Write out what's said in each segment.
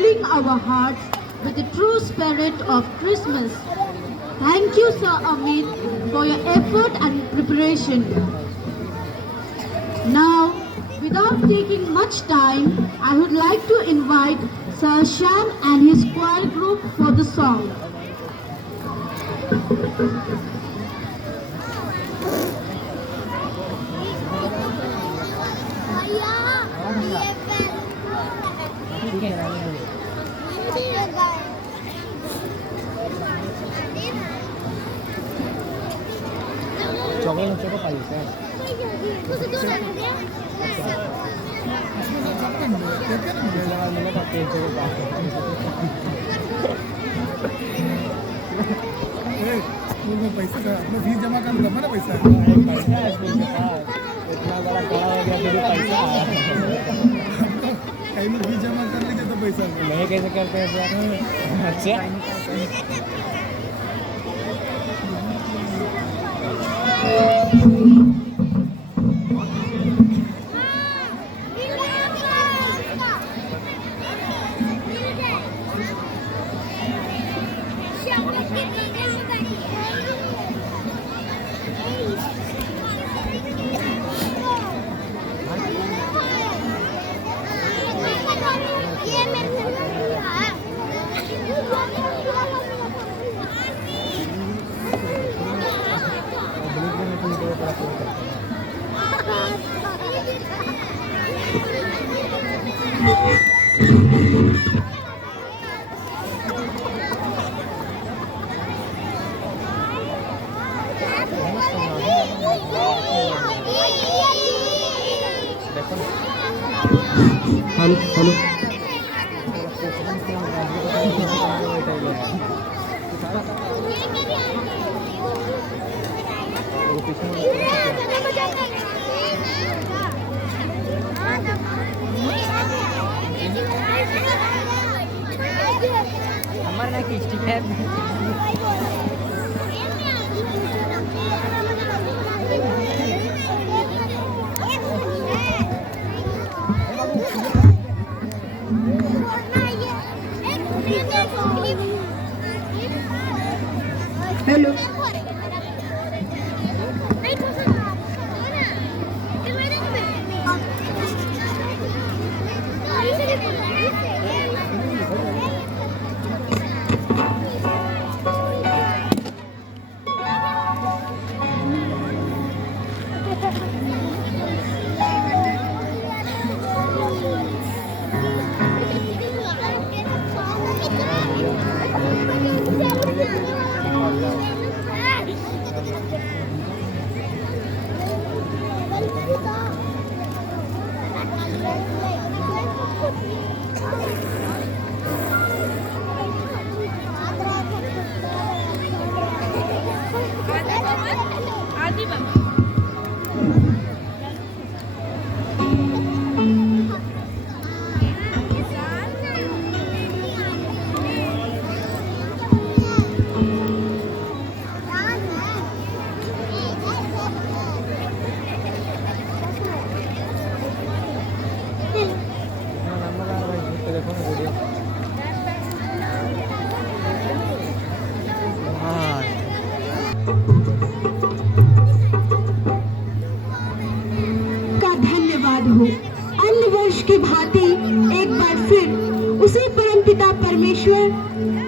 filling our hearts with the true spirit of Christmas. Thank you, Sir Amit, for your effort and preparation. Now, without taking much time, I would like to invite Sir Shyam and his choir group for the song. School में पैसा का अपना fees जमा कर दो ना पैसा इतना बड़ा खड़ा हो गया फिर पैसा कहीं में फीस जमा कर लेंगे तो पैसा नहीं कैसे करते हैं सर अच्छा हेलो हमारे ना किस्ती है हेलो अन्य वर्ष की भांति एक बार फिर उसी परमपिता परमेश्वर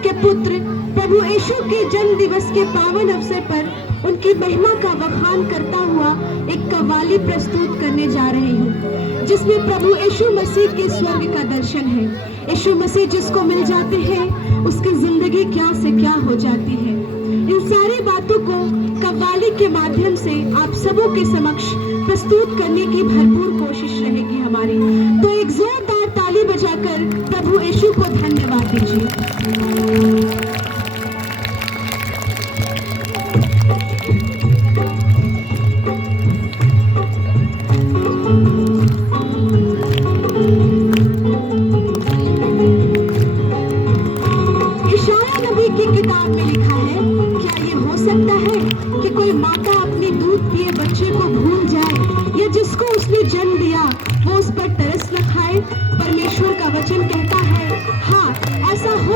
के पुत्र प्रभु यीशु के जन्म दिवस के पावन अवसर पर उनकी महिमा का बखान करता हुआ एक कव्वाली प्रस्तुत करने जा रही हूँ, जिसमें प्रभु यीशु मसीह के स्वर्ग का दर्शन है। यीशु मसीह जिसको मिल जाते हैं उसकी जिंदगी क्या से क्या हो जाती है। इन सारी बातों को कव्वाली के माध्यम से आप सबों के समक्ष प्रस्तुत करने की भरपूर कोशिश रहेगी हमारी। तो एक जोरदार ताली बजाकर प्रभु यीशु को धन्यवाद दीजिए। सकता है कि कोई माता अपने दूध पिए बच्चे को भूल जाए, या जिसको उसने जन्म दिया वो उस पर तरस न खाए। परमेश्वर का वचन कहता है, हाँ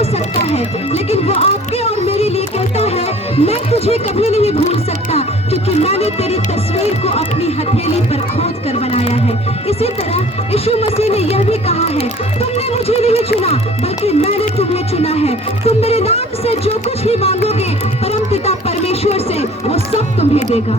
सकता है, लेकिन वो आपके और मेरे लिए कहता है, मैं तुझे कभी नहीं भूल सकता, क्योंकि मैंने तेरी तस्वीर को अपनी हथेली पर खोद कर बनाया है। इसी तरह यीशु मसीह ने यह भी कहा है, तुमने मुझे नहीं चुना, बल्कि मैंने तुम्हें चुना है। तुम मेरे नाम से जो कुछ भी मांगोगे परमपिता परमेश्वर से, वो सब तुम्हें देगा।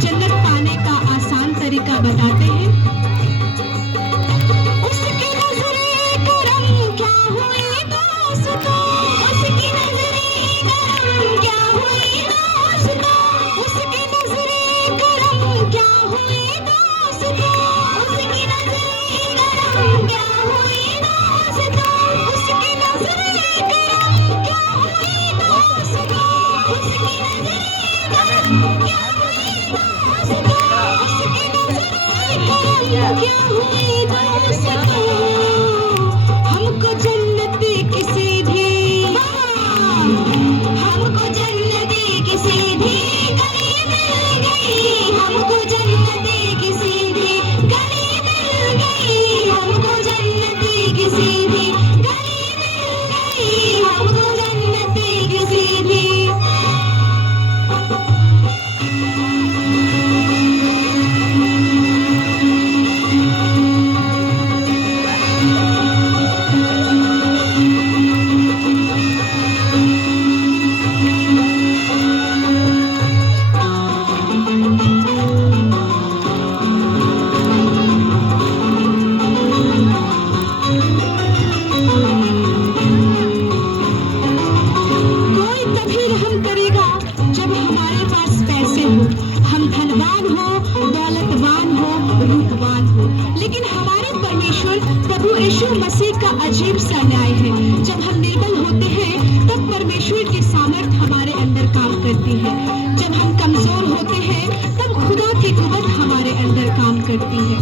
जन्नत पाने का आसान तरीका बताते हैं। उसकी नजरे करम क्या हुई दोस्तों, उसकी नजरे करम क्या हुई दोस्तों, उसकी नजरे करम क्या हुई दोस्तों, उसकी नजरे करम क्या हुई दोस्तों, उसकी नजरे करम क्या हुई दोस्तों, उसकी नजरे क्या हुई दोस्तों, हमको जन्नती किसी भी, हमको जन्नती किसी भी गली मिल गई, हमको जन्नती किसी भी गली मिल गई, हमको जन्नती किसी भी गली मिल गई, हमको जन्नती किसी भी। लेकिन हमारे परमेश्वर प्रभु यीशु मसीह का अजीब सा न्याय है। जब हम निर्बल होते हैं तब परमेश्वर की सामर्थ हमारे अंदर काम करती है। जब हम कमजोर होते हैं तब खुदा की कुव्वत हमारे अंदर काम करती है।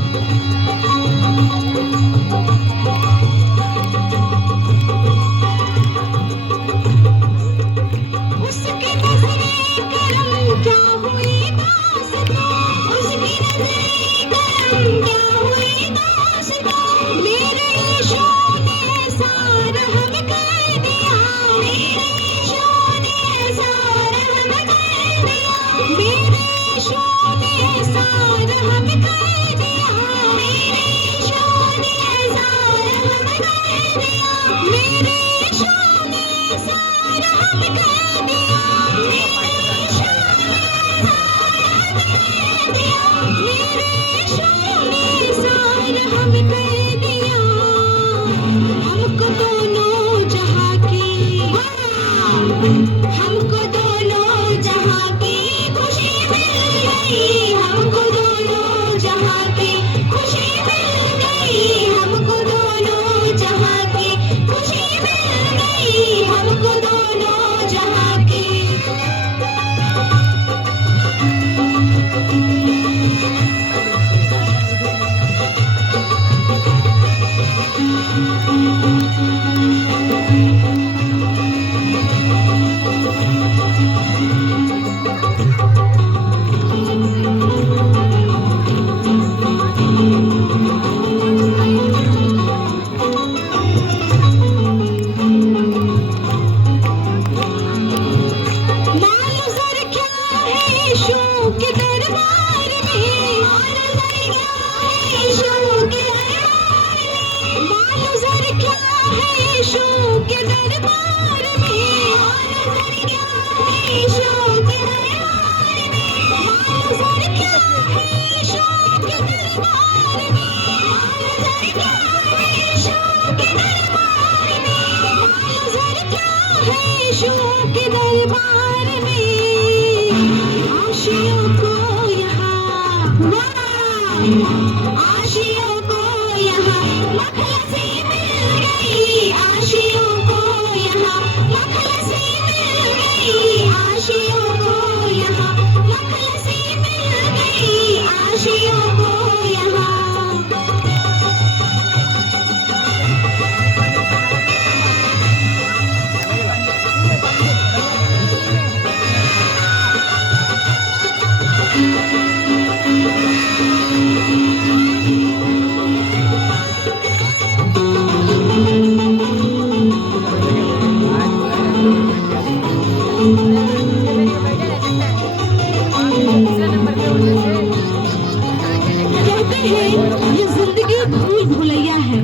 आशियों को यहाँ मखलसी मिल गई, आशियों को यहाँ मखलसी मिल गई, आशियों को यहाँ मखलसी मिल गई, आशियों को यहाँ। ये जिंदगी भूल भुलैया है,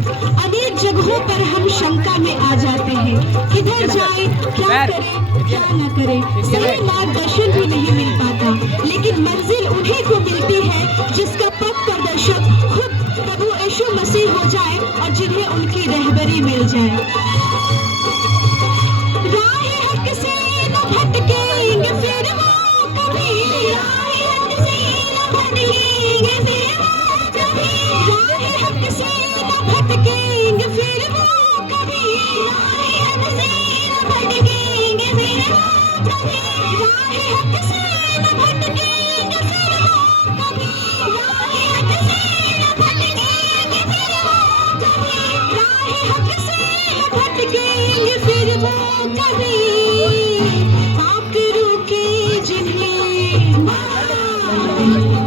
अनेक जगहों पर हम शंका में आ जाते हैं, किधर जाए, क्या करें, क्या न करें, सही मार्गदर्शन भी नहीं मिल पाता। लेकिन मंजिल उन्हीं को मिलती है जिसका पथ प्रदर्शक खुद प्रभु यीशु मसीह हो जाए और जिन्हें उनकी रहबरी मिल जाए। राह हक से न भटकेंगे फिर वो कभी, राह हक से न भटकेंगे फिर वो कभी, राह हक से न भटकेंगे फिर वो कभी, राह हक से न भटकेंगे फिर वो कभी, राह हक से न भटकेंगे फिर वो कभी, राह हक से न भटकेंगे फिर वो कभी, राह हक से न भटकेंगे फिर वो कभी। पाक रोके जिन्हें,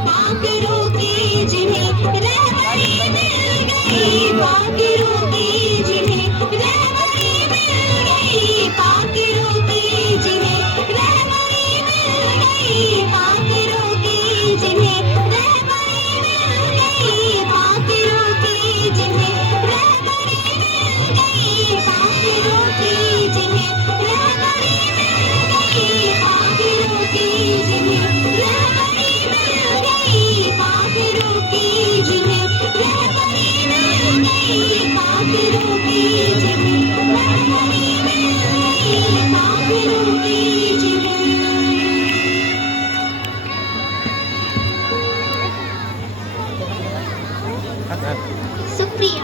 पाक रोके जिन्हें रहबरी मिल गई, पाक रोके जिन्हें रहबरी मिल गई, पाक रोके जिन्हें रहबरी मिल गई, पाक रोके जिन्हें रहबरी मिल गई, पाक रोके जिन्हें रहबरी मिल गई, पाक रोके जिन्हें रहबरी मिल गई, पाक रोके जिन्हें रहबरी मिल गई, पाक रोके जिन्हें रहबरी मिल गई, पाक रोके जिन्हें रहबरी मिल गई, पाक रोके जिन्हें। सुप्रिया।